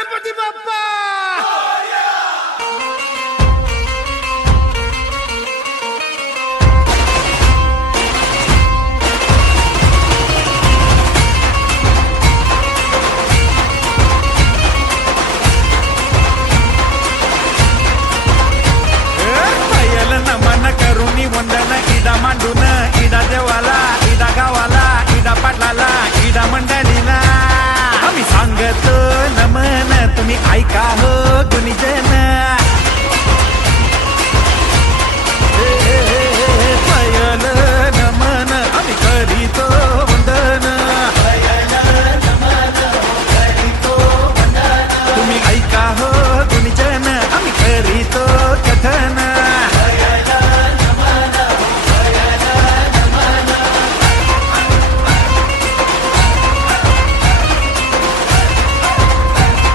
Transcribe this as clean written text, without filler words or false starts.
गणपती बाप्पा पायल नमन करुणी वंदन इडा मांडून इडा देवाला इडा गावाला इडा पाटलाला इडा मंडळीला आम्ही सांगतो नमन तुम्ही ऐका हो